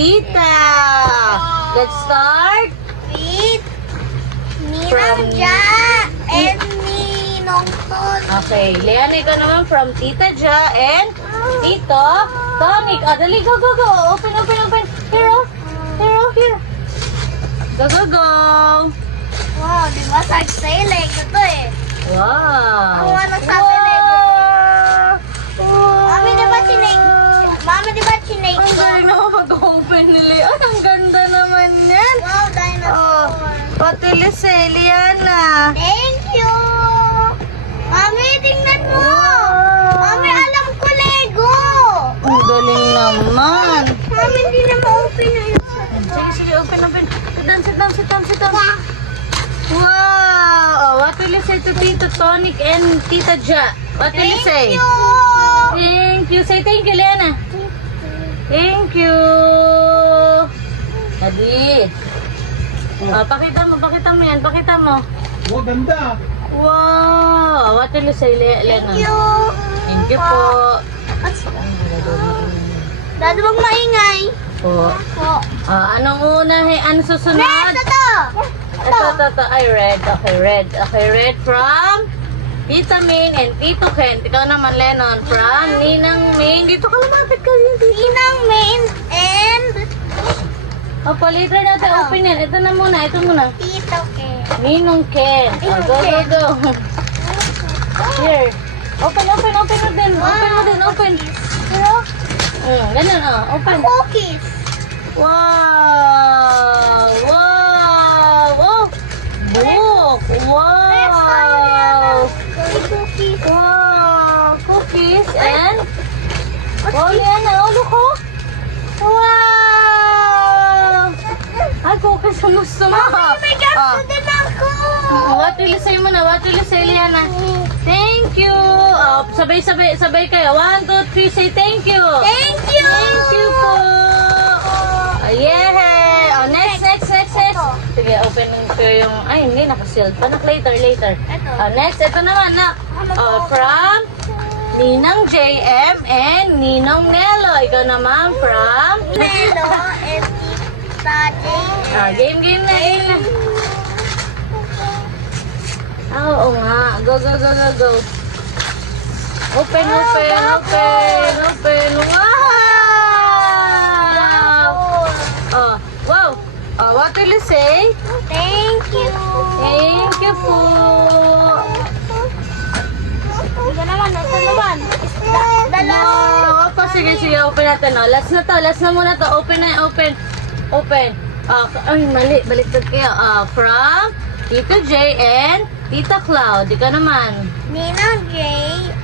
tita. Let's start. With Ninang Ja and Ninong Ton. Okay, Liana, ikaw naman from Tita Ja and Tito Tonic. Dali, go, go, go. Open, open, open. Here, oh. Here, oh, here. Go, go, go. Wow, di ba sag-sailing? Ito eh. Wow. Ang nagsabi na ito. Mami, di ba sinake? Mami, di ba sinake Ang ko? galing naman mag-open ni Liana. Ang ganda naman yan. Wow, dinosaur. Pati Liana. Thank you. Mami, tingnan mo. Mami, alam ko Lego. Ang galing naman. Mami, hindi na ma-open na yun. Sige, sige, open, open. Sit down, sit down, sit down, sit down. Wow! Oh, what will you say to Tito Tonic and Tita Ja? What will you say? Thank you. Thank you. Say thank you, Liana. Thank you. Adi. Oh, pakita mo yan. Pakita mo. Oh, ganda. Wow! What will you say, Liana? Thank you. Thank you po. Dado bang maingay? Po. Po. Anong una? Ano susunod? Next, ito. Ito. Ay, red. Okay, red. Okay, red from Tita Ming and Tito Ken. Ikaw naman, Lennon, from Ninang Ming. Dito ka lumapit ka dito. Ninang Main and O, later natin open yan. Ito na muna, ito muna. Tito Ken. Ninong Ken. Ninong Go, go, Ken. go. Here. Open mo din. Open mo din, open. Ganun, open. Cookies. Wow! Wow! Oh! Book! Wow! Cookies. Wow! Cookies and... Wow, Liana! Oh, look, oh! Wow! Ay, cookies ang gusto mo. May ganito din ako. What will you say mo na? What will you say, Liana? Thank you! Oh, sabay kayo. 1, 2, 3, say thank you! Thank you. Thank you po! Yeah! Oh, next. Sige, open ko yung... Ay, hindi, nakasealed pa. Later. Ito. Next, ito naman, nak. From Ninang JM and Ninong Nelo. Ikaw naman from... Melo and Tita Jane. Game na. Oo nga. Go. Open. Wow! Wow! What will you say? Thank you. Thank you po. Ito naman. Dala. Opo, sige, open natin. Last na muna to. Open. Ay, mali. Baliktad kayo. From Tito J and Tita Cloud. Ikaw naman. Ninang J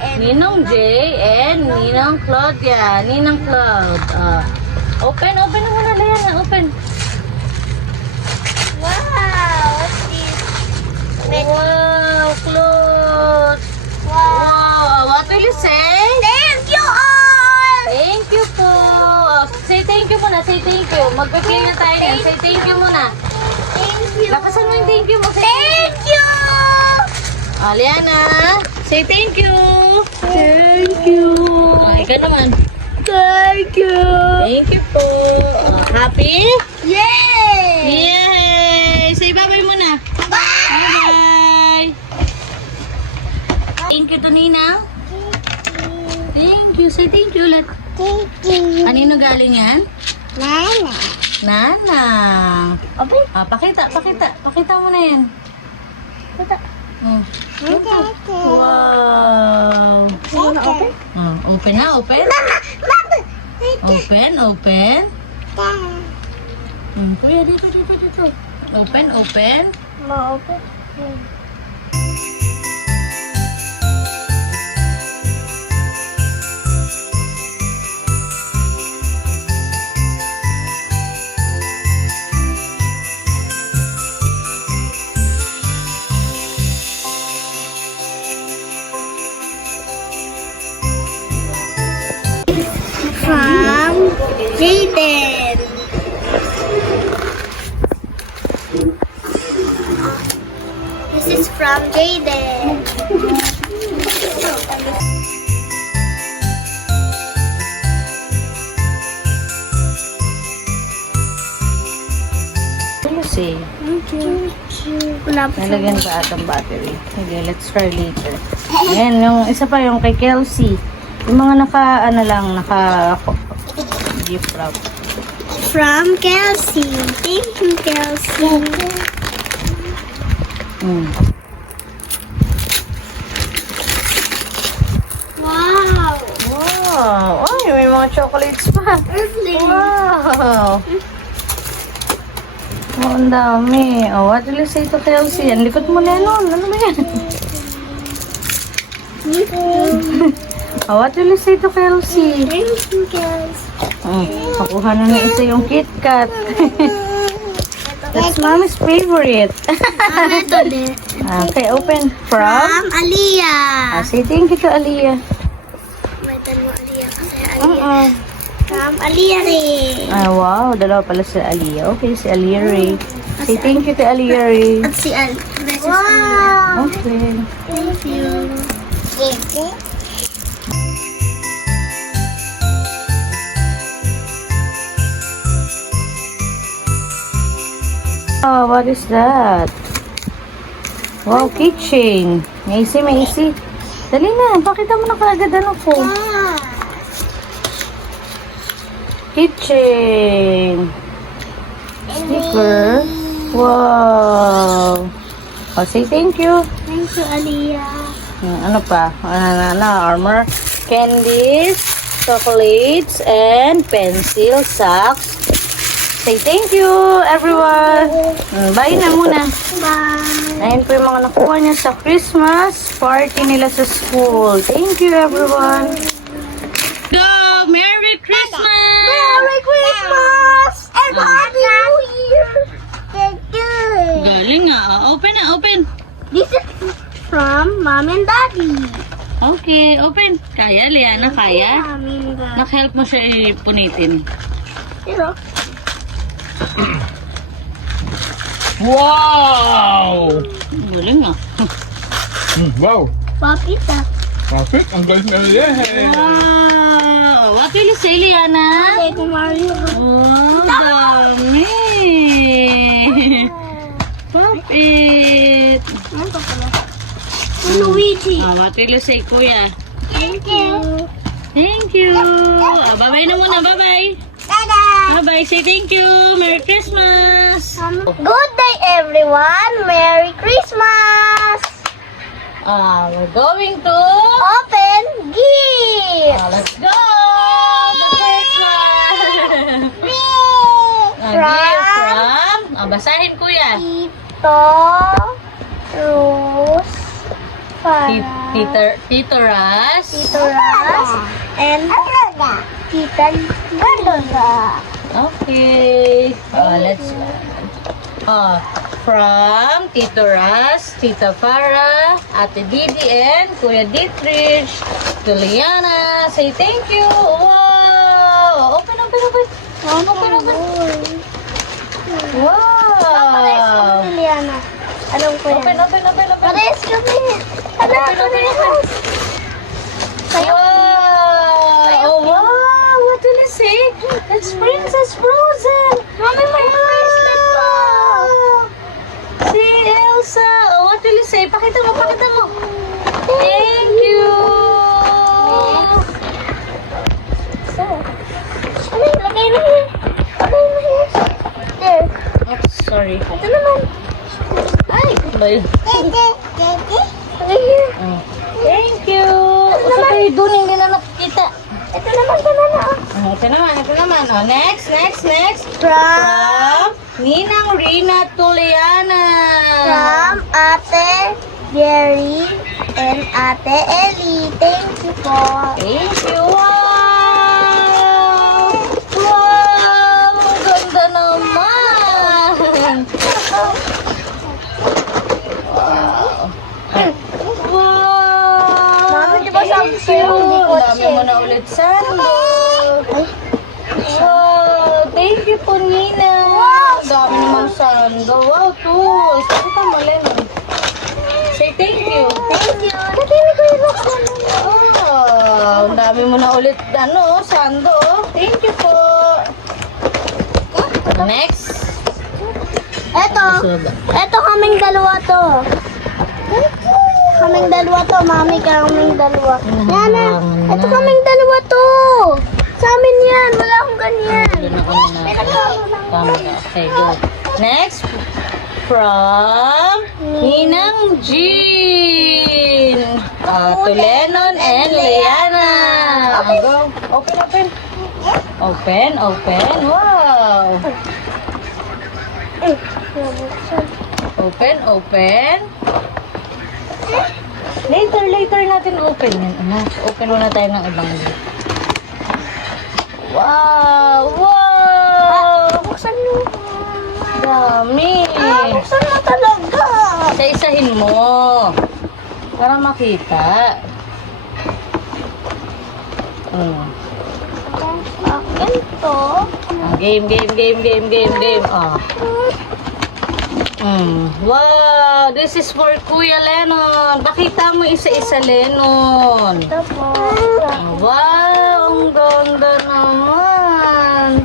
and Ninong J and Ninong Claudia. Ninong Cloud. Open na muna, Liana. Open. Wow, what's this? Wow, close. Wow. What will you say? Thank you all. Thank you po. Say thank you muna. Say thank you. Mag-play na tayo yan. Say thank you muna. Thank you. Lakasan mo yung thank you mo. Thank you. Liana, say thank you. Thank you. Ikaw naman. Thank you. Thank you po. Happy? Yay. Yay! Say bye-bye muna. Bye. Bye-bye. Thank you to Nina. Thank you. Say thank you ulit. Thank you. Kanino galing yan? Nana. Nana. Open. Pakita mo na yan. Ito. Wow. Open. Open na, open. Mama. Open. Kuya, dito. Open. Ma-open. From Jaden. This is from Jaden. you say? Wala pa siya. Nalagyan pa atang battery. Okay, let's try later. Ayan, yung isa pa yung kay Kelsey. Yung mga naka gift wrap. From Kelsey. Thank you, Kelsey. Wow. Wow! Ay, may mga chocolates pa. Earthling. Wow! Oh, ang dami. Oh, what will you say to Kelsey? Ang likot mo, Lennon. Ano ba yan? Oh, what will you say to Kelsey? Thank you, Kelsey. Makuha na ng isa yung KitKat. That's Mommy's favorite. Ito din. Okay, open. From? From Aliyah. Say thank you to Aliyah. May tanong Aliyah kasi Aliyah. From Aliyah rin. Wow. Dalawa pala si Aliyah. Okay, si Aliyah Ray. Say thank you to Aliyah Ray. At si Wow. Okay. Thank you. Oh, what is that? Wow, keychain. Macy, Macy. Dali na, pakita mo na kaagad ano ko. Keychain. Sticker. Wow. Oh, say thank you. Thank you, Aliyah. Ano pa? Armor. Candies, chocolates, and pencil, socks. Say thank you, everyone. Bye na muna. Bye. Ayan po yung mga nakuha niya sa Christmas party nila sa school. Thank you, everyone. Go! Merry Christmas! Merry Christmas! And Happy New Year! Thank you. Galing nga. Open na, open. This is from Mom and Daddy. Okay, open. Kaya, Liana, kaya? Mom and Daddy. Nak-help mo siya ipunitin. Pero, Wow! Galing nga. Wow! papita. Perfect! Ang galing na yan! Wow! What will you say, Liana? Say to Mario. Oh, dami! Pop-it! Ano pa pala? Luigi. What will you say, Kuya? Thank you. Thank you! Bye-bye na muna, bye-bye! Tada! Bye-bye, say thank you! Merry Christmas! Good day, everyone. Merry Christmas. We're going to... Open gift. Let's go! The first one! From... basahin, Kuya. Tito Rose. Tito Ras. Tito Ras. And Tita Galoga. Okay. Let's... from Tito Ras, Tita Farah, Ate Didi, and Kuya Dietrich, to Liana. Say thank you. Wow! Open, open, open. Open. Wow! Liliana. Alam ko yan. Open. Pares kami. Open. Wow! Oh, wow! What will you say? That's Princess Frozen! Mami, may bracelet po. Si Elsa! Oh, what will you say? Pakita mo. Thank you! So, ano yung lagay na yun? Lagay na yun. There. Oops, sorry. Ito naman. Ay! Ba yun? Lagay here. Oh. Thank you! Ito kayo dun, hindi na nakikita. Ito naman, banana. Ito naman. Oh, next. From From Ninang Rina Tuliana. Ate Gary and Ate Ellie. Thank you po. Thank you. Wow! Wow! Ang ganda naman! Wow! Mami, di ba sabi Thank sa'yo, you. hindi Ang dami kotse? mo na ulit sandok. Wow! Thank you po, Nina. Ang dami naman sandok. Wow, tools. Pakita mo, Lemon. Say thank you. Thank you. Natili ko yung box na Wow! Ang dami mo na ulit, sando. Thank you po. Next. Ito kaming dalawa to. Kaming dalawa to, mami, kaming dalawa. Yana, ito kaming dalawa to. Sa amin yan, wala akong ganyan. Doon ako na. Tama ka. Okay, go. Next, from Ninang Jean. To Lennon and Liana. Go. Open, open. Open, open. Wow. Open, open. Later natin open yan, anak. Open muna tayo ng ibang gift. Wow! Wow! Buksan mo. Dami! Buksan mo talaga. Isa-isahin mo. Para makita. Akin to. Game. Wow! This is for Kuya Lennon. Pakita mo isa-isa, Lennon. Ito po. Wow! Ang ganda naman.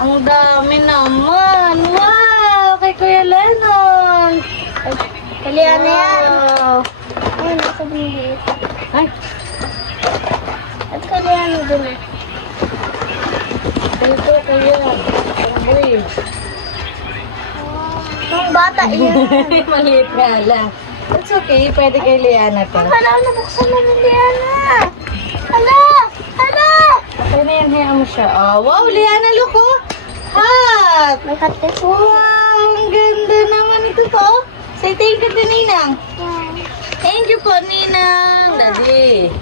Ang dami naman. Wow! Kay Kuya Lennon. Kalian na yan. Wow! Ay, nasa bilis. Ay! At kalian na dun. Dito Kuya. Uy. Ang bata yan. Maliit nga lang. It's okay. Pwede kay Liana to. Hala, nabuksan na rin Liana. Hala! Hala! Okay na yan. Hayaan mo siya. Oh, wow! Liana, look oh! Hot! May hati po. Wow! Ang ganda naman ito to. Say thank you to Ninang. Thank you po, Ninang. Daddy.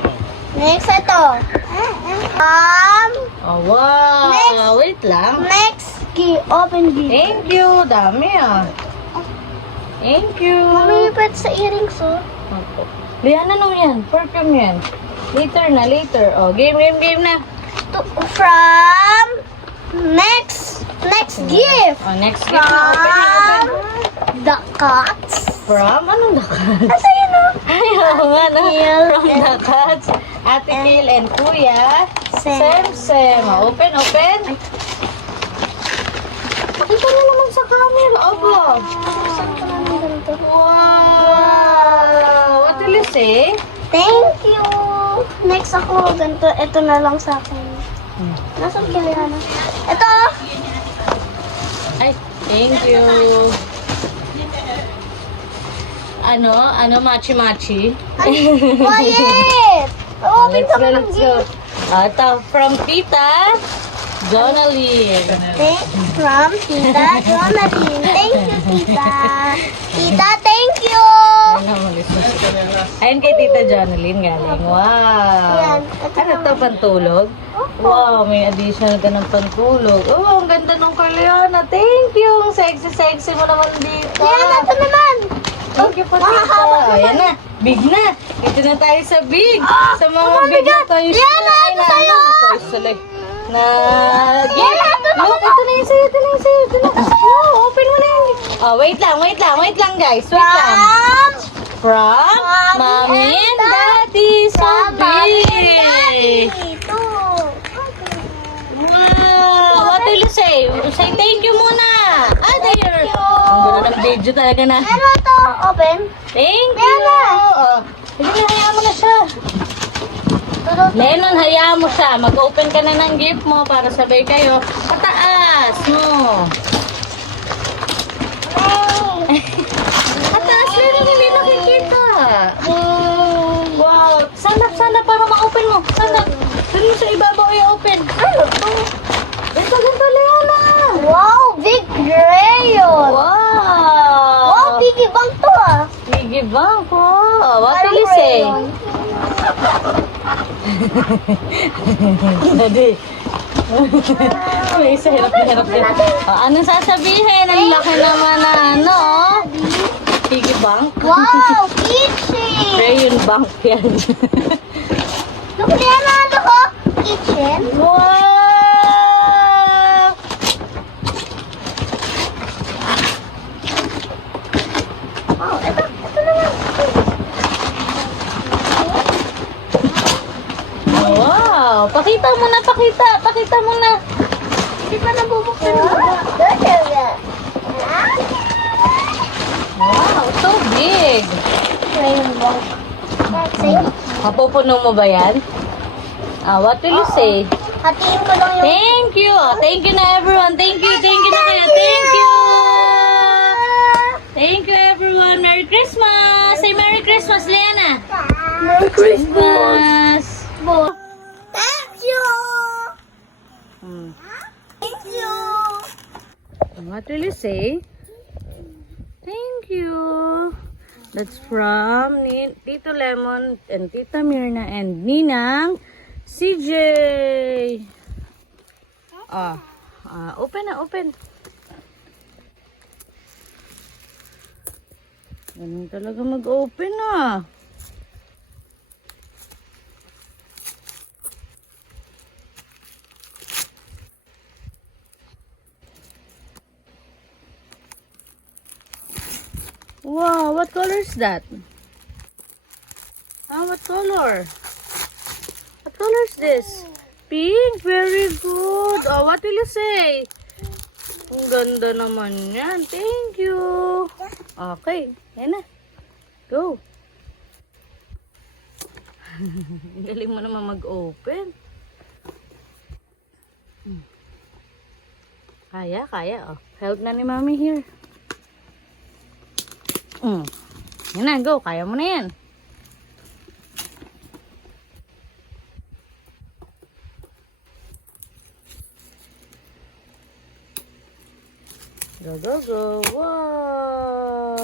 Next, ito. Oh, wow. Next. Wait lang. Next, key. Open key. Thank you. Dami ah. Thank you. Mami, pwede sa earrings, oh. Opo. Liana nung yan. Perfume yan. Later na, later. Oh, game na. From next gift. Oh, next gift na. Open na, open. The Cats. From? Anong the Cats? Asa yun, oh? Ay, oo nga na. Kale From the Cats. Ate Kale and Kuya. Sem. Sem. Oh, open. Pakita na naman sa camera. Opo. Saan ko namin ganito? Wow. What will you say? Thank you. Next ako, ganito. Ito na lang sa akin. Nasaan kailangan? Ito. Ay, thank you. Ano, machi-machi? Quiet! Open ka pa ng Let's go. gift. Ito, from Tita Jonaline. From Tita Jonathan. Thank you, Tita. Tita, thank you. Ayun kay Tita Jonaline galing. Wow. Yan, ito Ano to, pantulog? Wow, may additional ka ng pantulog. Oh, ang ganda ng Kaliana. Thank you. Ang sexy mo naman dito. Yan, ito naman. Thank you po, Tita. Mahahawak Ayan na. Big na. Ito na tayo sa big. Sa mga oh my big na God. toys. Yan na, ito sa'yo. Toys tuloy. Na gift. Yan, ito na. Look, ito na yung sa'yo. Ito na. Oh, open mo na yun. Oh, wait lang guys. Wait lang. From Mommy and Daddy. So big. Ito. Wow. What will you say? Say thank you muna. There. Ang ganda ng video talaga na. Ano to? Open? Thank you. Yan na. Oh, sige na, hayaan mo na siya. Lennon, hayaan mo siya. Mag-open ka na ng gift mo para sabay kayo. Pataas mo. Pataas, Lennon, hindi nakikita. Wow. Sanap para ma-open mo. Sanap. Doon mo sa ibabaw i-open. Ano to? Ganito, Leona. Wow, big crayon. Wow. Wow, piggy bank to ah. Piggy bank po. What will Parang you say? crayon. Daddy. May isa, hirap na. Anong sasabihin? Ang laki naman na ano? Piggy bank? Wow, kitchen. Crayon bank yan. Look, Liana, ano ko? Kitchen. Wow! Wow, ito naman. Wow! Pakita mo na, pakita mo na. Hindi pa nabubuksan mo ba? Sa'yo. Mapupuno mo ba yan? What will you say? Hatiin ko lang yung... Thank you. Thank you na everyone. Thank you na kayo. Thank you. Thank you everyone. Merry Christmas. Say Merry Christmas, Liana. Merry Christmas. Thank you! Hmm. Thank you! What will you say? Thank you. That's from Tito Lemon and Tita Mirna and Ninang CJ. Open na, open. Ganun talaga mag-open ah. Wow, what color is that? What color? What color is this? Pink, very good. What will you say? Ang ganda naman yan. Thank you. Okay, yan na. Go. Galing mo naman mag-open. Kaya. Oh. Help na ni Mami here. Yan na, go. Kaya mo na yan. Go. Wow.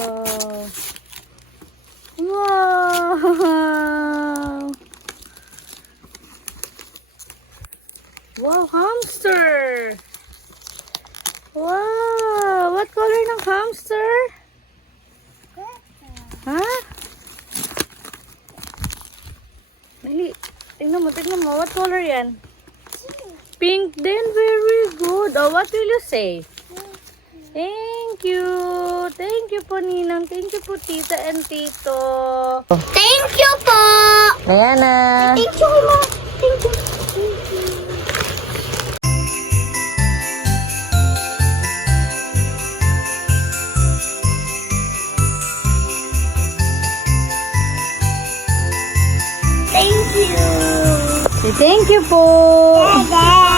Wow, hamster. Wow, what color ng hamster? Ha? Dali. Tingnan mo. What color yan? Pink din. Very good. What will you say? Thank you. Thank you po, Ninang. Thank you po, Tita and Tito. Thank you po! Diana. Thank you, Ma. Thank you. Thank you po. Dada.